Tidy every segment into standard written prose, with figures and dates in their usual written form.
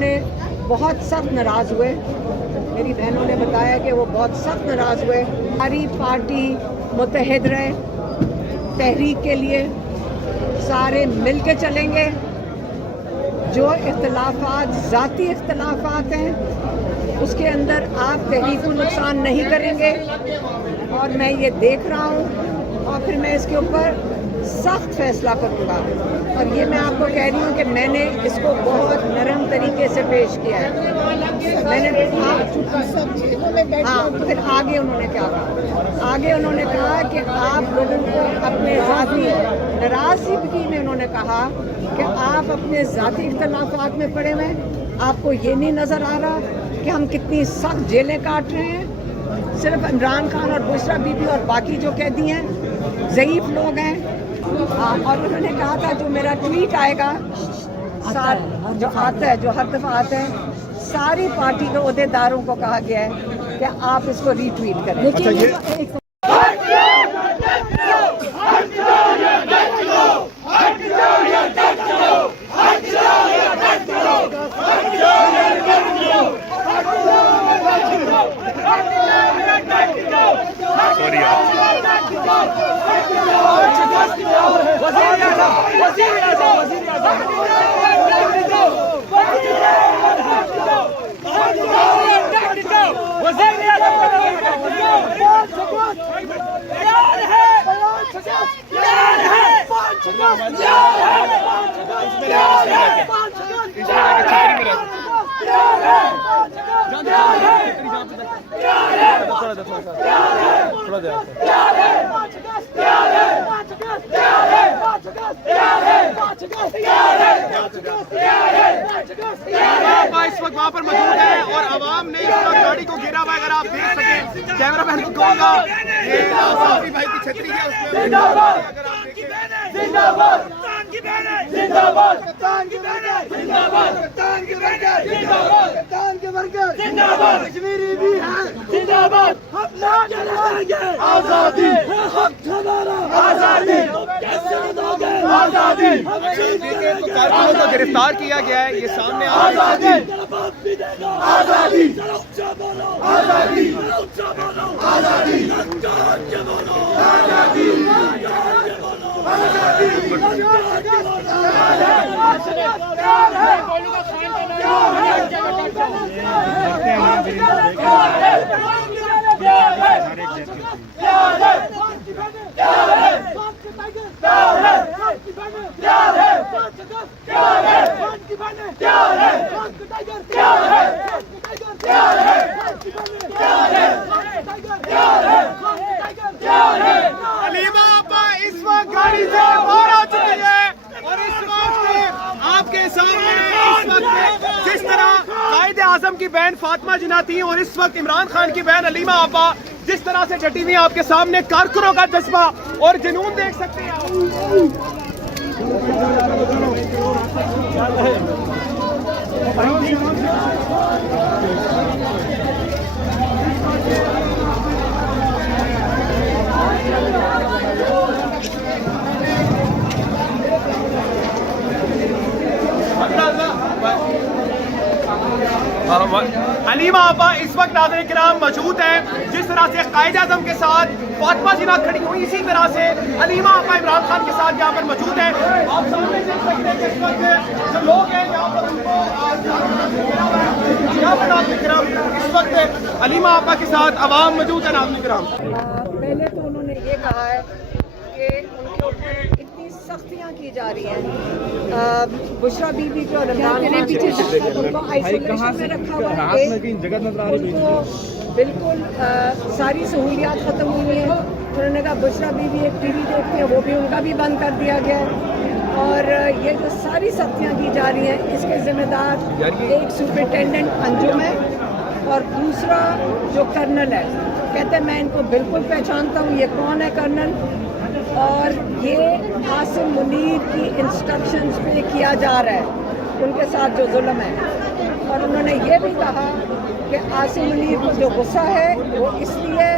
उन्होंने बहुत सख्त नाराज़ हुए। मेरी बहनों ने बताया कि वो बहुत सख्त नाराज़ हुए। सारी पार्टी मुत्तहिद रहे तहरीक के लिए, सारे मिल के चलेंगे। जो इख्तलाफात ज़ाती इख्तलाफात हैं उसके अंदर आप तहरीक को नुकसान नहीं करेंगे, और मैं ये देख रहा हूँ और फिर मैं इसके ऊपर सख्त फैसला करूँगा। और ये मैं आपको कह रही हूँ कि मैंने इसको बहुत नरम तरीके से पेश किया है। मैंने हाँ, फिर आगे उन्होंने क्या कहा? आगे उन्होंने कहा कि आप लोगों को अपने ज़ाती नाराज़गी में उन्होंने कहा कि आप अपने ज़ाती इख्तलाफात में पड़े हुए हैं। आपको ये नहीं नज़र आ रहा कि हम कितनी सख्त जेलें काट रहे हैं? सिर्फ इमरान खान और बुशरा बीबी और बाकी जो कैदी हैं ज़ईफ़ लोग हैं। हाँ, और उन्होंने कहा था जो मेरा ट्वीट आएगा जो आता है, जो हर दफ़ा आता है, सारी पार्टी के अहदेदारों को कहा गया है कि आप इसको रीट्वीट करें। अच्छा, ये इस वक्त वहाँ पर मौजूद है और आवाम ने इस वक्त गाड़ी को घेरा हुआ है। अगर आप देख सकें, कैमरा मैन को कहूँगा ये साफी भाई की छतरी है उसमें जिंदाबाद जिंदाबाद कप्तान की बहनें जिंदाबाद कप्तान की बहनें जिंदाबाद कप्तान की बहनें जिंदाबाद कप्तान के वर्कर जिंदाबाद कश्मीरी भी हैं जिंदाबाद हम ना चलाएंगे आजादी हक हमारा आजादी कैसे दोगे आजादी कारकुनों को गिरफ्तार किया गया है। ये सामने आजादी आजादी आजादी आजादी अलीमा आपा इस वक्त गाड़ी से बाहर आ चुकी है और इस वक्त आपके सामने इस वक्त जिस तरह कायदे आजम की बहन फातिमा जिन्ना थी और इस वक्त इमरान खान की बहन अलीमा आपा जिस तरह से डटी हुई आपके सामने, कारकुनों का जज्बा और जुनून देख सकते हैं अलीमा आपा इस वक्त नाज़रीन किराम मौजूद हैं। जिस तरह से कायदे आज़म के साथ फातिमा जिन्ना खड़ी हुई, इसी तरह से अलीमा आपा इमरान खान के साथ यहाँ पर मौजूद हैं। आप सामने देख सकते हैं कि इस वक्त जो लोग हैं यहाँ पर उनको नाज़रीन किराम इस वक्त अलीमा आपा के साथ अवाम मौजूद है। नाज़रीन किराम पहले तो उन्होंने ये कहा है कि उनके ऊपर इतनी सख्तियाँ की जा रही हैं। बुशरा बीबी को उनको आइसोलेशन में रखा हुआ है, उनको बिल्कुल सारी सहूलियात ख़त्म हुई हैं। उन्होंने कहा बुशरा बीबी एक टीवी देखते हैं, वो भी उनका भी बंद कर दिया गया है। और ये जो सारी सख्तियाँ की जा रही हैं इसके ज़िम्मेदार एक सुपरिटेंडेंट अंजुम है और दूसरा जो कर्नल है। कहते हैं मैं इनको बिल्कुल पहचानता हूँ, ये कौन है कर्नल, और ये आसिम मुनीर की इंस्ट्रक्शंस पे किया जा रहा है उनके साथ जो जुल्म है। और उन्होंने ये भी कहा कि आसिम मुनीर को जो गुस्सा है वो इसलिए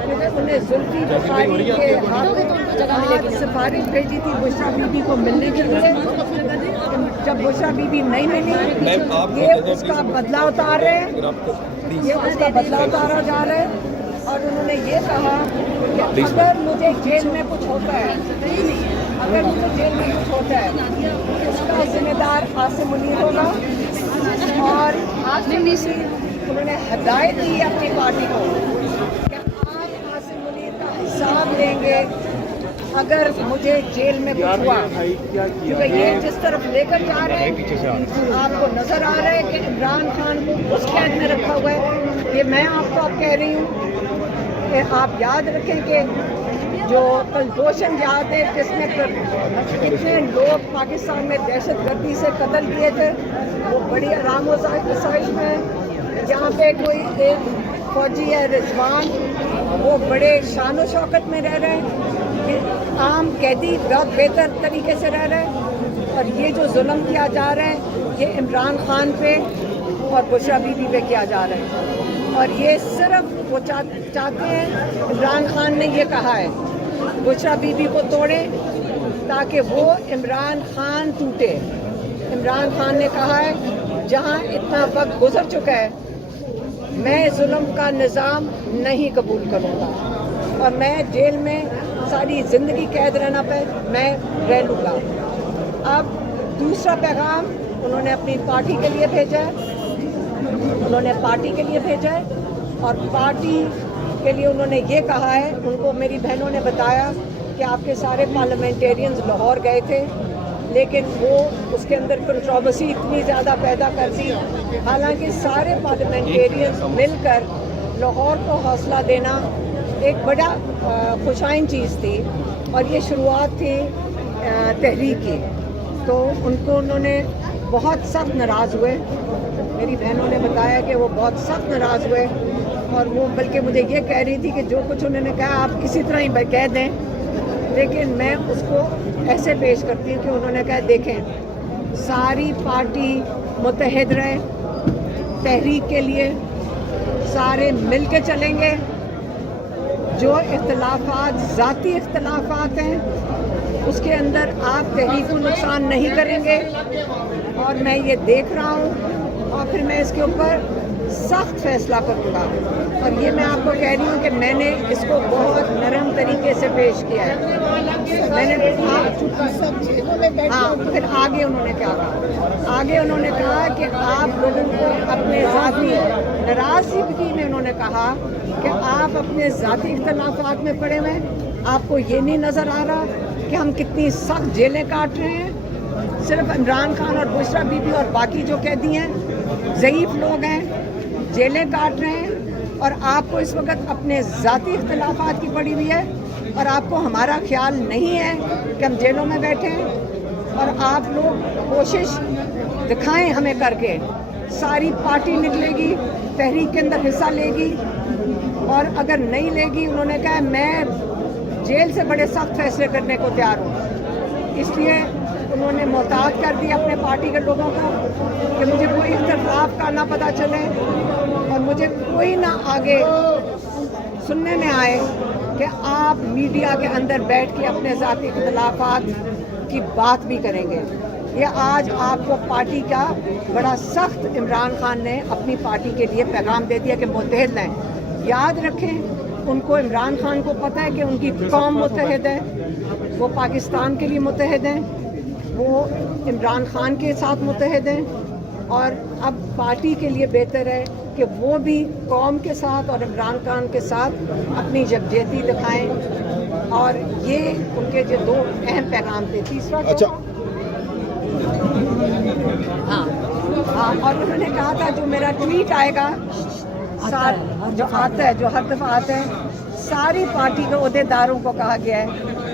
क्योंकि उन्हें जुल्फी बुखारी के हाथ सिफारिश भेजी थी बुशरा बीबी को मिलने के लिए। जब बुशरा बीबी नहीं मिली, ये उसका बदला उतार रहे हैं, ये उसका बदला उतारा जा रहा है। और उन्होंने ये कहा कि अगर मुझे जेल में कुछ होता है, अगर मुझे जेल में कुछ होता है, उसका जिम्मेदार आसिम मुनीर होगा। और आसिम मुनीर, उन्होंने हदायत दी अपनी पार्टी को कि आप आसिम मुनीर का हिसाब लेंगे अगर मुझे जेल में कुछ हुआ। क्योंकि ये जिस तरफ लेकर जा रहे हैं, आपको नजर आ रहा है कि इमरान खान को उस कैद में रखा हुआ है। ये मैं आपको अब कह रही हूँ कि आप याद रखें कि जो कल दोषन याद है जिसमें कितने लोग पाकिस्तान में दहशत गर्दी से कत्ल किए थे, वो बड़ी आराम व आसाइश में है। जहाँ पे कोई एक फौजी है रिजवान, वो बड़े शान व शौकत में रह रहे हैं कि आम कैदी बहुत बेहतर तरीके से रह रहे हैं। और ये जो जुल्म किया जा रहा है, ये इमरान खान पे और बुशरा बीबी पे किया जा रहा है। और ये सिर्फ वो चाहते हैं, इमरान खान ने ये कहा है बुशरा बीबी को तोड़े ताकि वो इमरान खान टूटे। इमरान खान ने कहा है जहाँ इतना वक्त गुजर चुका है, मैं जुल्म का निज़ाम नहीं कबूल करूँगा और मैं जेल में सारी ज़िंदगी कैद रहना पे मैं रह लूँगा। अब दूसरा पैगाम उन्होंने अपनी पार्टी के लिए भेजा है, उन्होंने पार्टी के लिए भेजा है और पार्टी के लिए उन्होंने ये कहा है, उनको मेरी बहनों ने बताया कि आपके सारे पार्लियामेंटेरियंस लाहौर गए थे, लेकिन वो उसके अंदर कंट्रोवर्सी इतनी ज़्यादा पैदा कर दी। हालांकि सारे पार्लियामेंटेरियंस मिलकर लाहौर को हौसला देना एक बड़ा खुशाइन चीज़ थी और ये शुरुआत थी तहरीक की। तो उन्होंने बहुत सख्त नाराज़ हुए, मेरी बहनों ने बताया कि वो बहुत सख्त नाराज़ हुए और वो बल्कि मुझे ये कह रही थी कि जो कुछ उन्होंने कहा आप किसी तरह ही कह दें, लेकिन मैं उसको ऐसे पेश करती हूँ कि उन्होंने कहा देखें सारी पार्टी मुत्तहिद रहे तहरीक के लिए, सारे मिल के चलेंगे। जो इख्तलाफात ज़ाती इख्तलाफात हैं उसके अंदर आप तहरीक को नुकसान नहीं करेंगे और मैं ये देख रहा हूँ और फिर मैं इसके ऊपर सख्त फैसला करूँगा। और ये मैं आपको कह रही हूँ कि मैंने इसको बहुत नरम तरीके से पेश किया है। मैंने हाँ, फिर आगे उन्होंने क्या कहा, आगे उन्होंने कहा कि आप लोगों को अपने ज़ाती नाराज़गी में उन्होंने कहा कि आप अपने ज़ाती इख्तलाफात में पड़े हुए हैं, आपको ये नहीं नज़र आ रहा कि हम कितनी सख्त जेलें काट रहे हैं। सिर्फ इमरान खान और बुशरा बीबी और बाकी जो कैदी हैं ज़ईफ़ लोग हैं, जेलें काट रहे हैं और आपको इस वक्त अपने ज़ाती इख्तलाफात की पड़ी हुई है और आपको हमारा ख्याल नहीं है कि हम जेलों में बैठे हैं। और आप लोग कोशिश दिखाएं हमें करके, सारी पार्टी निकलेगी, तहरीक के अंदर हिस्सा लेगी और अगर नहीं लेगी, उन्होंने कहा मैं जेल से बड़े सख्त फैसले करने को तैयार हूँ। इसलिए उन्होंने मोहतात कर दिया अपने पार्टी के लोगों को कि मुझे कोई इख्तिलाफ का ना पता चले और मुझे कोई ना आगे सुनने में आए कि आप मीडिया के अंदर बैठ के अपने ज़ाती इख्तिलाफात की बात भी करेंगे। ये आज आपको पार्टी का बड़ा सख्त इमरान खान ने अपनी पार्टी के लिए पैगाम दे दिया कि मुत्तहिद रहें। याद रखें, उनको इमरान खान को पता है कि उनकी कौम मुत्तहिद है, वो पाकिस्तान के लिए मुत्तहिद हैं, वो इमरान खान के साथ मुत्तहिद हैं और अब पार्टी के लिए बेहतर है कि वो भी कौम के साथ और इमरान खान के साथ अपनी यकजहती दिखाएं। और ये उनके जो दो अहम पैगाम थे। तीसरा अच्छा हाँ, और उन्होंने कहा था जो मेरा ट्वीट आएगा जो आता है, जो हर दफ़ा आता है, सारी पार्टी के अहदेदारों को कहा गया है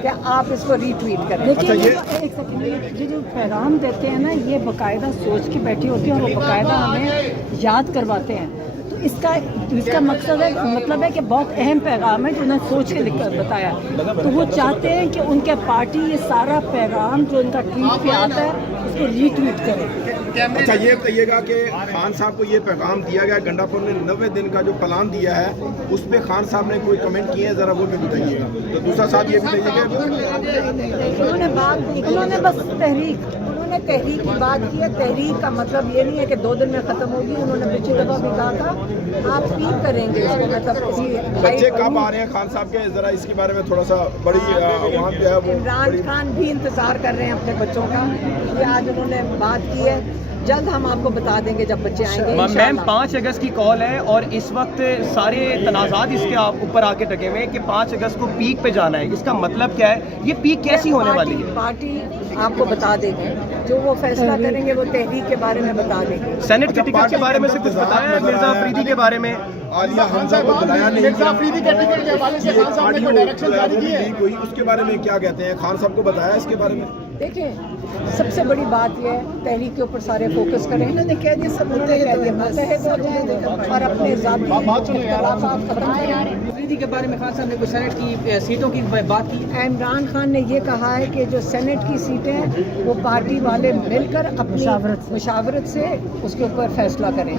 कि आप इसको रीट्वीट करें। लेकिन एक सेकंड, ये जो पैगाम देते हैं ना, ये बाकायदा सोच के बैठी होती है और वो बाकायदा हमें याद करवाते हैं। तो इसका मकसद है, मतलब है कि बहुत अहम पैगाम है जो उन्होंने सोच के लिखकर बताया। तो वो चाहते हैं कि उनके पार्टी ये सारा पैगाम जो उनका ट्वीट पे आता है उसको रीट्वीट करे। अच्छा ये बताइएगा कि खान साहब को ये पैगाम दिया गया, गंडापुर ने 90 दिन का जो प्लान दिया है उस पर खान साहब ने कोई कमेंट किए हैं, ज़रा वो भी बताइएगा। तो दूसरा साहब ये बताइएगा, उन्होंने बस तहरीक उन्होंने तहरीक की बात की है। तहरीक का मतलब ये नहीं है कि 2 दिन में खत्म होगी। उन्होंने पिछली दफा भी कहा था आप पीक करेंगे इसको, मतलब बच्चे कब आ रहे हैं खान साहब के, जरा इसके बारे में थोड़ा सा बड़ी वहाँ जो है वो इमरान खान भी इंतजार कर रहे हैं अपने बच्चों का। ये आज उन्होंने बात की है, जल्द हम आपको बता देंगे जब बच्चे आएंगे मैम इंशाअल्लाह। 5 अगस्त की कॉल है और इस वक्त सारे तनाज़ात इसके ऊपर आके टके हुए हैं कि 5 अगस्त को पीक पे जाना है। इसका मतलब क्या है, ये पीक कैसी होने वाली है? पार्टी आपको बता देगी, जो वो फैसला करेंगे वो तहरीक के बारे में बता देगी। सेनेट के टिकट के बारे में से कुछ बताया है मिर्जा अफरीदी के बारे में? आलिया हमजा को बुलाया नहीं, मिर्जा अफरीदी के टिकट के हवाले से खान साहब ने कोई डायरेक्शन जारी की है? कोई उसके बारे में क्या कहते हैं, खान साहब को बताया इसके बारे में? देखिए, सबसे बड़ी बात यह है तहरीक के ऊपर सारे फोकस करें। इन्होंने कह दिया, सब उन्होंने कह दिया मुत्तहिद हो जाएं और अपने ज़ाती इख्तिलाफ़ात खत्म करें। अफरीदी के बारे में खान साहब ने कुछ सेनेट की सीटों की बात की। इमरान खान ने ये कहा है कि जो सेनेट की सीटें हैं वो पार्टी वाले मिलकर अपनी मुशावरत से उसके ऊपर फैसला करें।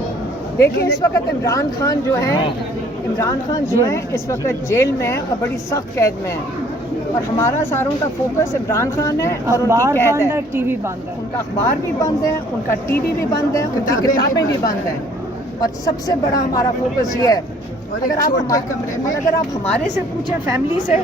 देखिए, इस वक्त इमरान खान जो है इस वक्त जेल में है और बड़ी सख्त कैद में है और हमारा सारों का फोकस इमरान खान है और उनकी कैद है। टीवी बंद है, उनका अखबार भी बंद है, उनका टीवी भी बंद है, उनकी किताबें भी बंद हैं। और सबसे बड़ा हमारा फोकस ये है, अगर आप हमारे से पूछें फैमिली से,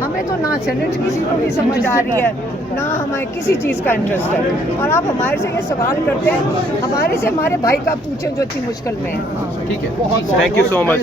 हमें तो ना सेनेट की सीटों की समझ आ रही है, ना हमें किसी चीज़ का इंटरेस्ट है। और आप हमारे से ये सवाल करते हैं, हमारे से हमारे भाई का पूछें जो इतनी मुश्किल में है। ठीक है, थैंक यू सो मच।